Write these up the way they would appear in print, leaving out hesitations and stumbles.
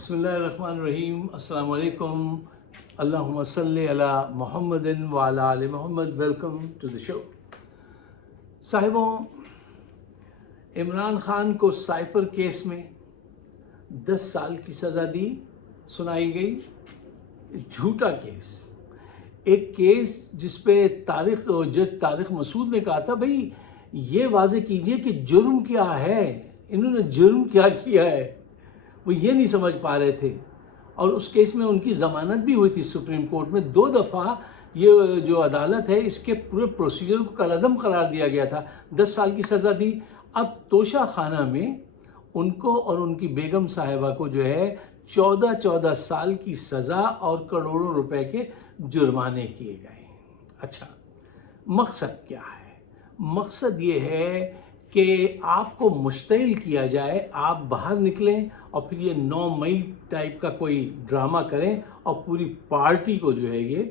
بسم اللہ الرحمن الرحیم. السلام علیکم. اللہم صلی علی محمد وعلی آل محمد. ویلکم ٹو دی شو. صاحبوں، عمران خان کو سائفر کیس میں 10 سال کی سزا سنائی گئی. جھوٹا کیس، ایک کیس جس پہ جج طارق مسعود نے کہا تھا بھئی یہ واضح کیجئے کہ جرم کیا ہے، انہوں نے جرم کیا کیا ہے. وہ یہ نہیں سمجھ پا رہے تھے، اور اس کیس میں ان کی ضمانت بھی ہوئی تھی سپریم کورٹ میں. 2 دفعہ یہ جو عدالت ہے اس کے پورے پروسیجر کو کالعدم قرار دیا گیا تھا. 10 سال کی سزا دی. اب توشہ خانہ میں ان کو اور ان کی بیگم صاحبہ کو جو ہے 14 سال کی سزا اور کروڑوں روپے کے جرمانے کیے گئے. اچھا، مقصد کیا ہے؟ مقصد یہ ہے کہ آپ کو مشتعل کیا جائے، آپ باہر نکلیں اور پھر یہ 9 مئی ٹائپ کا کوئی ڈرامہ کریں اور پوری پارٹی کو جو ہے یہ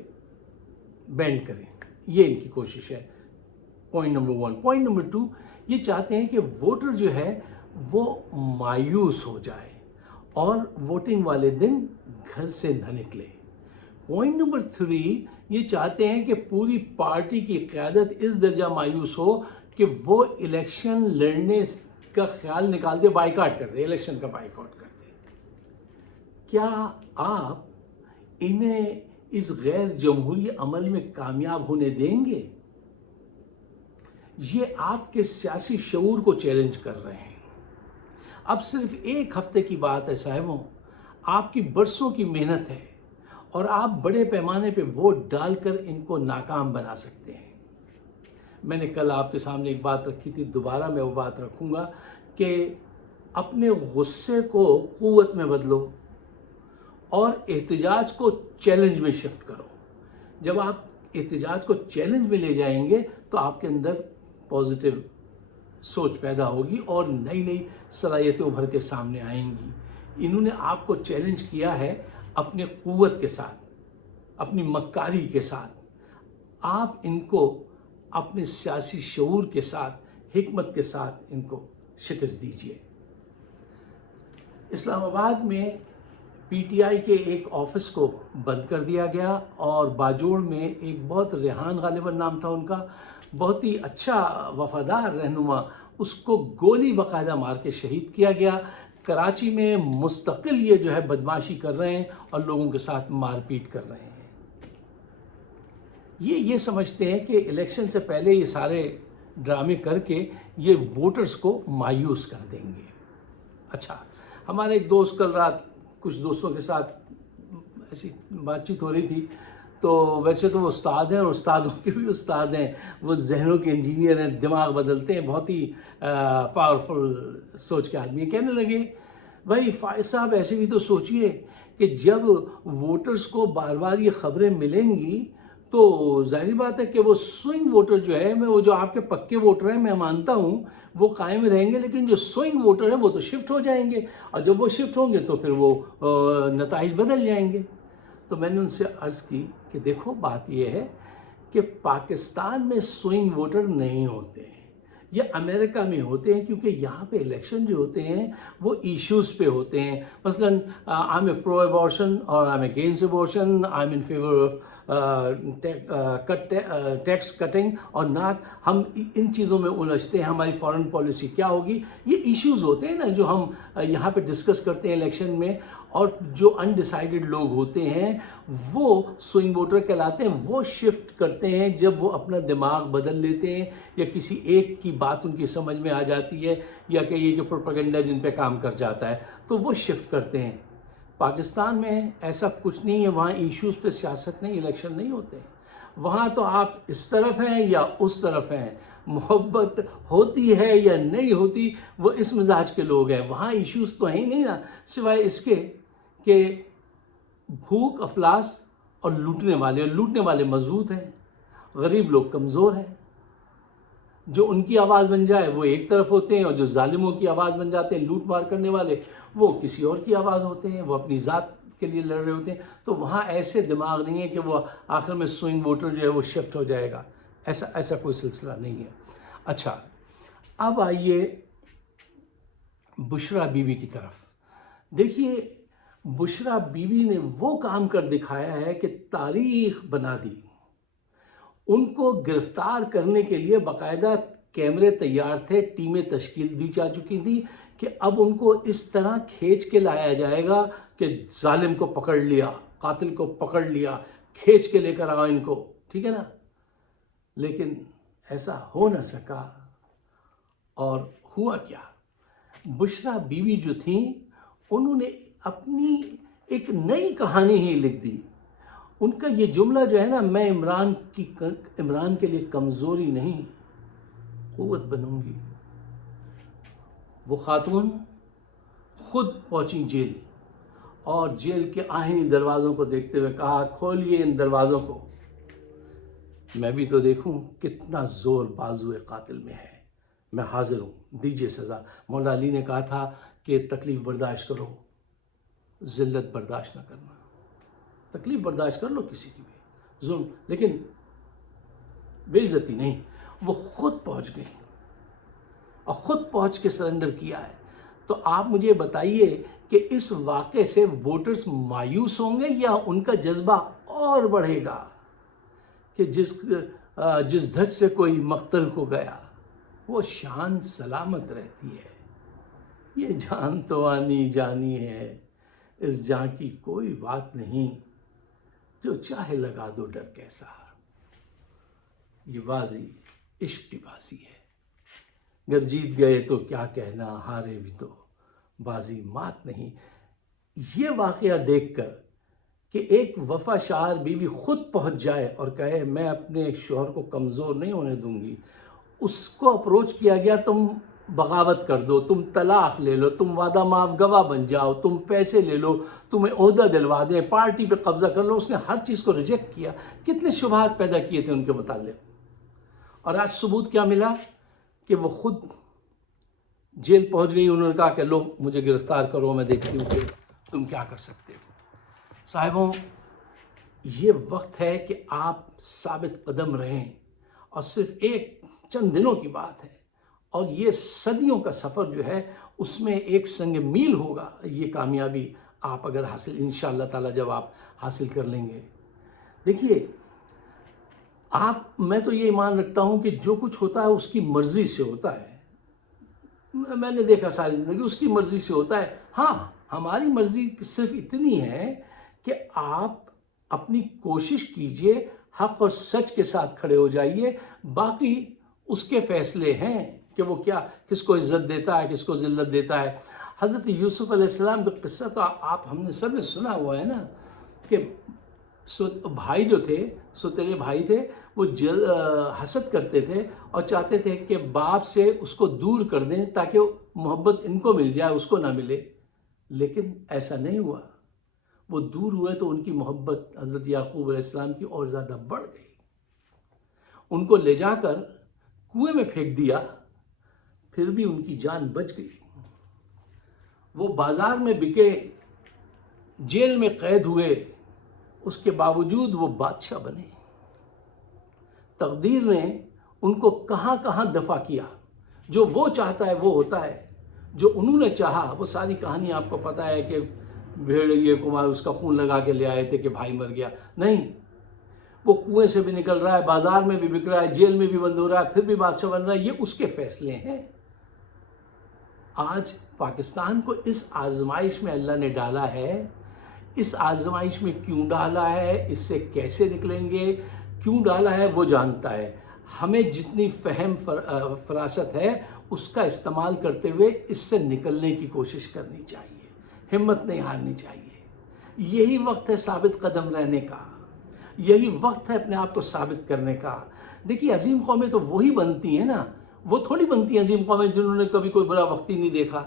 بینڈ کریں. یہ ان کی کوشش ہے. Point number 1. پوائنٹ نمبر 2، یہ چاہتے ہیں کہ ووٹر جو ہے وہ مایوس ہو جائے اور ووٹنگ والے دن گھر سے نہ نکلے. پوائنٹ نمبر 3، یہ چاہتے ہیں کہ پوری پارٹی کی قیادت اس درجہ مایوس ہو کہ وہ الیکشن لڑنے کا خیال نکال دے، بائیکاٹ کر دے، الیکشن کا بائیکاٹ کر دے. کیا آپ انہیں اس غیر جمہوری عمل میں کامیاب ہونے دیں گے؟ یہ آپ کے سیاسی شعور کو چیلنج کر رہے ہیں. اب صرف 1 ہفتے کی بات ہے صاحبوں، آپ کی برسوں کی محنت ہے اور آپ بڑے پیمانے پہ ووٹ ڈال کر ان کو ناکام بنا سکتے ہیں. میں نے کل آپ کے سامنے ایک بات رکھی تھی، دوبارہ میں وہ بات رکھوں گا کہ اپنے غصے کو قوت میں بدلو اور احتجاج کو چیلنج میں شفٹ کرو. جب آپ احتجاج کو چیلنج میں لے جائیں گے تو آپ کے اندر پازیٹیو سوچ پیدا ہوگی اور نئی صلاحیتیں ابھر کے سامنے آئیں گی. انہوں نے آپ کو چیلنج کیا ہے اپنے قوت کے ساتھ، اپنی مکاری کے ساتھ. آپ ان کو اپنے سیاسی شعور کے ساتھ، حکمت کے ساتھ ان کو شکست دیجیے. اسلام آباد میں پی ٹی آئی کے ایک آفس کو بند کر دیا گیا اور باجوڑ میں ایک بہت ریحان غالباً نام تھا ان کا، بہت ہی اچھا وفادار رہنما، اس کو گولی باقاعدہ مار کے شہید کیا گیا. کراچی میں مستقل یہ جو ہے بدمعاشی کر رہے ہیں اور لوگوں کے ساتھ مار پیٹ کر رہے ہیں. یہ سمجھتے ہیں کہ الیکشن سے پہلے یہ سارے ڈرامے کر کے یہ ووٹرز کو مایوس کر دیں گے. اچھا، ہمارے ایک دوست کل رات کچھ دوستوں کے ساتھ ایسی بات چیت ہو رہی تھی، تو ویسے تو وہ استاد ہیں اور استادوں کے بھی استاد ہیں، وہ ذہنوں کے انجینئر ہیں، دماغ بدلتے ہیں، بہت ہی پاورفل سوچ کے آدمی ہیں. کہنے لگے بھائی فائد صاحب ایسے بھی تو سوچئے کہ جب ووٹرز کو بار بار یہ خبریں ملیں گی تو ظاہری بات ہے کہ وہ سوئنگ ووٹر جو ہے، وہ جو آپ کے پکے ووٹر ہیں میں مانتا ہوں وہ قائم رہیں گے، لیکن جو سوئنگ ووٹر ہیں وہ تو شفٹ ہو جائیں گے، اور جب وہ شفٹ ہوں گے تو پھر وہ نتائج بدل جائیں گے. تو میں نے ان سے عرض کی کہ دیکھو بات یہ ہے کہ پاکستان میں سوئنگ ووٹر نہیں ہوتے ہیں، یہ امریکہ میں ہوتے ہیں، کیونکہ یہاں پہ الیکشن جو ہوتے ہیں وہ ایشوز پہ ہوتے ہیں. مثلاً آئی ایم پرو ایبارشن اور I am against abortion, I am in favour of tax cutting اور ناٹ. ہم ان چیزوں میں الجھتے ہیں، ہماری فارن پالیسی کیا ہوگی. یہ ایشوز ہوتے ہیں نا جو ہم یہاں پہ ڈسکس کرتے ہیں الیکشن میں، اور جو انڈیسائیڈڈ لوگ ہوتے ہیں وہ سوئنگ ووٹر کہلاتے ہیں. وہ شفٹ کرتے ہیں جب وہ اپنا دماغ بدل لیتے ہیں یا کسی ایک کی بات ان کی سمجھ میں آ جاتی ہے، یا کہ یہ جو پروپیگنڈا جن پہ کام کر جاتا ہے تو وہ شفٹ کرتے ہیں. پاکستان میں ایسا کچھ نہیں ہے، وہاں ایشوز پہ سیاست نہیں، الیکشن نہیں ہوتے. وہاں تو آپ اس طرف ہیں یا اس طرف ہیں، محبت ہوتی ہے یا نہیں ہوتی وہ اس مزاج کے لوگ ہیں. وہاں ایشوز تو ہیں ہی نہیں نا، سوائے اس کے کہ بھوک افلاس اور لوٹنے والے مضبوط ہیں، غریب لوگ کمزور ہیں. جو ان کی آواز بن جائے وہ ایک طرف ہوتے ہیں، اور جو ظالموں کی آواز بن جاتے ہیں، لوٹ مار کرنے والے، وہ کسی اور کی آواز ہوتے ہیں، وہ اپنی ذات کے لیے لڑ رہے ہوتے ہیں. تو وہاں ایسے دماغ نہیں ہے کہ وہ آخر میں سوئنگ ووٹر جو ہے وہ شفٹ ہو جائے گا، ایسا کوئی سلسلہ نہیں ہے. اچھا، اب آئیے بشریٰ بی بی کی طرف. دیکھیے، بشرا بیوی نے وہ کام کر دکھایا ہے کہ تاریخ بنا دی. ان کو گرفتار کرنے کے لیے باقاعدہ کیمرے تیار تھے، ٹیمیں تشکیل دی جا چکی تھی کہ اب ان کو اس طرح کھینچ کے لایا جائے گا کہ ظالم کو پکڑ لیا، قاتل کو پکڑ لیا، کھینچ کے لے کر آؤ ان کو، ٹھیک ہے نا. لیکن ایسا ہو نہ سکا. اور ہوا کیا، بشرا بیوی جو تھیں انہوں نے اپنی ایک نئی کہانی ہی لکھ دی. ان کا یہ جملہ جو ہے نا، میں عمران کے لیے کمزوری نہیں قوت بنوں گی. وہ خاتون خود پہنچی جیل اور جیل کے آہنی دروازوں کو دیکھتے ہوئے کہا، کھولیے ان دروازوں کو، میں بھی تو دیکھوں کتنا زور بازو قاتل میں ہے، میں حاضر ہوں، دیجیے سزا. مولا علی نے کہا تھا کہ تکلیف برداشت کرو، ذلت برداشت نہ کرنا. تکلیف برداشت کر لو کسی کی بھی، ظلم، لیکن بے عزتی نہیں. وہ خود پہنچ گئی اور خود پہنچ کے سرنڈر کیا ہے. تو آپ مجھے بتائیے کہ اس واقعے سے ووٹرز مایوس ہوں گے یا ان کا جذبہ اور بڑھے گا کہ جس دھج سے کوئی مقتل کو گیا وہ شان سلامت رہتی ہے. یہ جان تو آنی جانی ہے، اس جان کی کوئی بات نہیں، جو چاہے لگا دو ڈر کیسا. یہ بازی عشق کی بازی ہے، گر جیت گئے تو کیا کہنا، ہارے بھی تو بازی مات نہیں. یہ واقعہ دیکھ کر کہ ایک وفا شعار بیوی خود پہنچ جائے اور کہے میں اپنے شوہر کو کمزور نہیں ہونے دوں گی، اس کو اپروچ کیا گیا، تم بغاوت کر دو، تم طلاق لے لو، تم وعدہ معاف گواہ بن جاؤ، تم پیسے لے لو، تمہیں عہدہ دلوا دیں، پارٹی پہ قبضہ کر لو. اس نے ہر چیز کو ریجیکٹ کیا. کتنے شبہات پیدا کیے تھے ان کے متعلق. اور آج ثبوت کیا ملا کہ وہ خود جیل پہنچ گئی. انہوں نے کہا کہ لو مجھے گرفتار کرو، میں دیکھتی ہوں کہ تم کیا کر سکتے ہو. صاحبوں، یہ وقت ہے کہ آپ ثابت قدم رہیں، اور صرف ایک چند دنوں کی بات ہے، اور یہ صدیوں کا سفر جو ہے اس میں ایک سنگ میل ہوگا. یہ کامیابی آپ اگر حاصل انشاءاللہ تعالی جب آپ حاصل کر لیں گے. دیکھیے، میں تو یہ ایمان رکھتا ہوں کہ جو کچھ ہوتا ہے اس کی مرضی سے ہوتا ہے. میں نے دیکھا ساری زندگی اس کی مرضی سے ہوتا ہے. ہاں، ہماری مرضی صرف اتنی ہے کہ آپ اپنی کوشش کیجئے، حق اور سچ کے ساتھ کھڑے ہو جائیے. باقی اس کے فیصلے ہیں کہ وہ کیا، کس کو عزت دیتا ہے، کس کو ذلت دیتا ہے. حضرت یوسف علیہ السلام کا قصہ تو ہم نے سب نے سنا ہوا ہے نا، کہ بھائی جو تھے، سوتیلے بھائی تھے، وہ حسد کرتے تھے اور چاہتے تھے کہ باپ سے اس کو دور کر دیں تاکہ محبت ان کو مل جائے، اس کو نہ ملے. لیکن ایسا نہیں ہوا. وہ دور ہوئے تو ان کی محبت حضرت یعقوب علیہ السلام کی اور زیادہ بڑھ گئی. ان کو لے جا کر کنویں میں پھینک دیا، پھر بھی ان کی جان بچ گئی. وہ بازار میں بکے، جیل میں قید ہوئے، اس کے باوجود وہ بادشاہ بنے. تقدیر نے ان کو کہاں کہاں دفع کیا. جو وہ چاہتا ہے وہ ہوتا ہے. جو انہوں نے چاہا، وہ ساری کہانی آپ کو پتہ ہے کہ بھیڑیے کمار اس کا خون لگا کے لے آئے تھے کہ بھائی مر گیا. نہیں، وہ کنویں سے بھی نکل رہا ہے، بازار میں بھی بک رہا ہے، جیل میں بھی بند ہو رہا ہے، پھر بھی بادشاہ بن رہا ہے. یہ اس کے فیصلے ہیں. آج پاکستان کو اس آزمائش میں اللہ نے ڈالا ہے. اس آزمائش میں کیوں ڈالا ہے، اس سے کیسے نکلیں گے، کیوں ڈالا ہے، وہ جانتا ہے. ہمیں جتنی فہم فراست ہے اس کا استعمال کرتے ہوئے اس سے نکلنے کی کوشش کرنی چاہیے. ہمت نہیں ہارنی چاہیے. یہی وقت ہے ثابت قدم رہنے کا. یہی وقت ہے اپنے آپ کو ثابت کرنے کا. دیکھیے، عظیم قومیں تو وہی بنتی ہیں نا، وہ تھوڑی بنتی ہیں عظیم قومیں جنہوں نے کبھی کوئی برا وقت ہی نہیں دیکھا.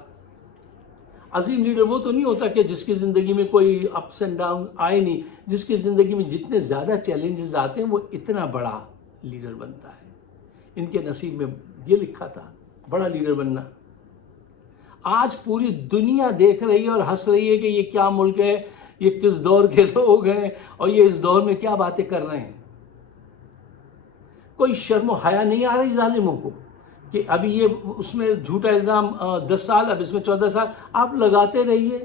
عظیم لیڈر وہ تو نہیں ہوتا کہ جس کی زندگی میں کوئی اپس اینڈ ڈاؤن آئے نہیں. جس کی زندگی میں جتنے زیادہ چیلنجز آتے ہیں وہ اتنا بڑا لیڈر بنتا ہے. ان کے نصیب میں یہ لکھا تھا، بڑا لیڈر بننا. آج پوری دنیا دیکھ رہی ہے اور ہنس رہی ہے کہ یہ کیا ملک ہے، یہ کس دور کے لوگ ہیں، اور یہ اس دور میں کیا باتیں کر رہے ہیں. کوئی شرم و حیا نہیں آ رہی ظالموں کو کہ ابھی یہ اس میں جھوٹا الزام 10 سال، اب اس میں 14 سال. آپ لگاتے رہیے.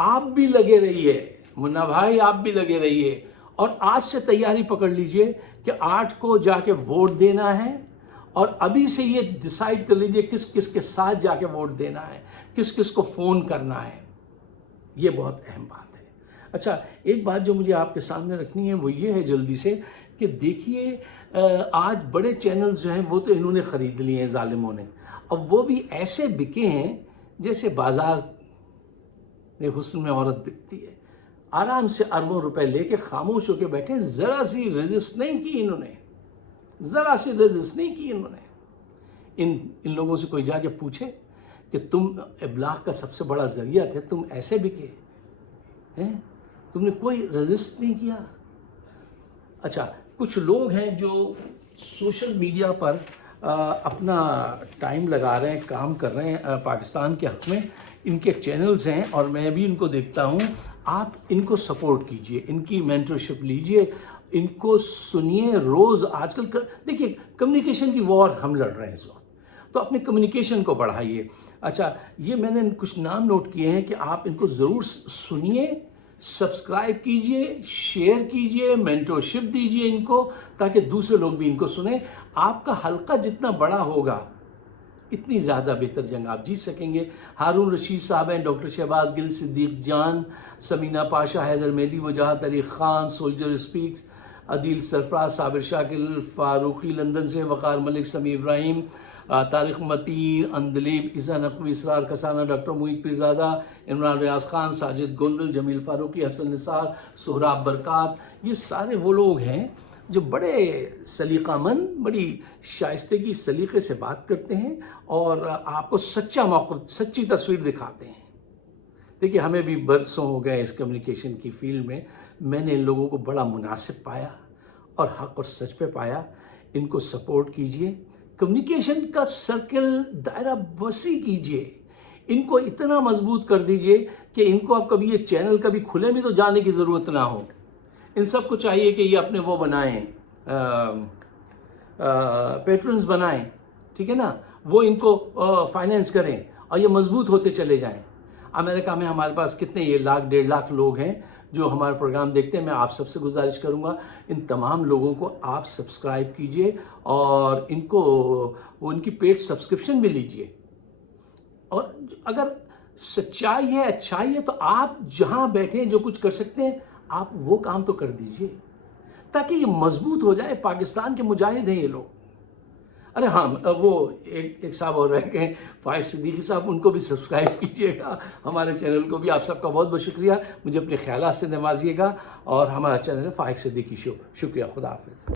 آپ بھی لگے رہیے منا بھائی، آپ بھی لگے رہیے، اور آج سے تیاری پکڑ لیجئے کہ 8 کو جا کے ووٹ دینا ہے، اور ابھی سے یہ ڈیسائیڈ کر لیجئے کس کس کے ساتھ جا کے ووٹ دینا ہے، کس کس کو فون کرنا ہے۔ یہ بہت اہم بات ہے۔ اچھا، ایک بات جو مجھے آپ کے سامنے رکھنی ہے وہ یہ ہے جلدی سے کہ دیکھیے آج بڑے چینلز جو ہیں وہ تو انہوں نے خرید لیے ہیں ظالموں نے، اب وہ بھی ایسے بکے ہیں جیسے بازار حسن میں عورت بکتی ہے، آرام سے اربوں روپے لے کے خاموش ہو کے بیٹھے، ذرا سی رزسٹ نہیں کی انہوں نے، ذرا سی رزسٹ نہیں کی انہوں نے۔ ان لوگوں سے کوئی جا کے پوچھے کہ تم ابلاغ کا سب سے بڑا ذریعہ تھے، تم ایسے بکے ہیں، تم نے کوئی رزسٹ نہیں کیا۔ اچھا، کچھ لوگ ہیں جو سوشل میڈیا پر اپنا ٹائم لگا رہے ہیں، کام کر رہے ہیں پاکستان کے حق میں، ان کے چینلز ہیں اور میں بھی ان کو دیکھتا ہوں، آپ ان کو سپورٹ کیجئے، ان کی مینٹرشپ لیجئے، ان کو سنیے روز۔ آج کل دیکھیے کمیونیکیشن کی وار ہم لڑ رہے ہیں اس وقت، تو اپنے کمیونیکیشن کو بڑھائیے۔ اچھا، یہ میں نے کچھ نام نوٹ کیے ہیں کہ آپ ان کو ضرور سنیے، سبسکرائب کیجئے، شیئر کیجئے، مینٹرشپ دیجئے ان کو، تاکہ دوسرے لوگ بھی ان کو سنیں۔ آپ کا حلقہ جتنا بڑا ہوگا اتنی زیادہ بہتر جنگ آپ جیت سکیں گے۔ ہارون رشید صاحب ہیں، ڈاکٹر شہباز گل، صدیق جان، سمینہ پاشا، حیدر مہدی، وجاہت علی خان، سولجر اسپیکس، عدیل سرفراز، صابر شاکل، فاروقی لندن سے، وقار ملک، سمیع ابراہیم، طارق متین، اندلیب، عیسیٰ نقوی، اسرار کسانہ، ڈاکٹر محیط پیرزادہ، عمران ریاض خان، ساجد گوندل، جمیل فاروقی، حسن نثار، سہراب برکات، یہ سارے وہ لوگ ہیں جو بڑے سلیقہ مند، بڑی شائستگی سلیقے سے بات کرتے ہیں اور آپ کو سچا موقف، سچی تصویر دکھاتے ہیں۔ دیکھیے ہمیں بھی برسوں ہو گئے اس کمیونیکیشن کی فیلڈ میں نے ان لوگوں کو بڑا مناسب پایا اور حق اور سچ پہ پایا۔ ان کو سپورٹ کیجئے، کمیونیکیشن کا سرکل دائرہ وسیع کیجئے، ان کو اتنا مضبوط کر دیجئے کہ ان کو اب کبھی یہ چینل کبھی کھلے بھی تو جانے کی ضرورت نہ ہو۔ ان سب کو چاہیے کہ یہ اپنے وہ بنائیں، پیٹرنز بنائیں، ٹھیک ہے نا، وہ ان کو فائنینس کریں اور یہ مضبوط ہوتے چلے جائیں۔ امریکہ میں ہمارے پاس کتنے یہ 1,00,000 1.5 لاکھ لوگ ہیں جو ہمارا پروگرام دیکھتے ہیں۔ میں آپ سب سے گزارش کروں گا ان تمام لوگوں کو آپ سبسکرائب کیجئے اور ان کو وہ ان کی پیڈ سبسکرپشن بھی لیجئے، اور اگر سچائی ہے، اچھائی ہے، تو آپ جہاں بیٹھیں جو کچھ کر سکتے ہیں آپ وہ کام تو کر دیجئے تاکہ یہ مضبوط ہو جائے۔ پاکستان کے مجاہد ہیں یہ لوگ۔ ارے ہاں، وہ ایک صاحب اور رہ گئے، فائق صدیقی صاحب، ان کو بھی سبسکرائب کیجئے گا، ہمارے چینل کو بھی۔ آپ سب کا بہت بہت شکریہ، مجھے اپنے خیالات سے نوازیے گا، اور ہمارا چینل ہے فائق صدیقی شو۔ شکریہ، خدا حافظ۔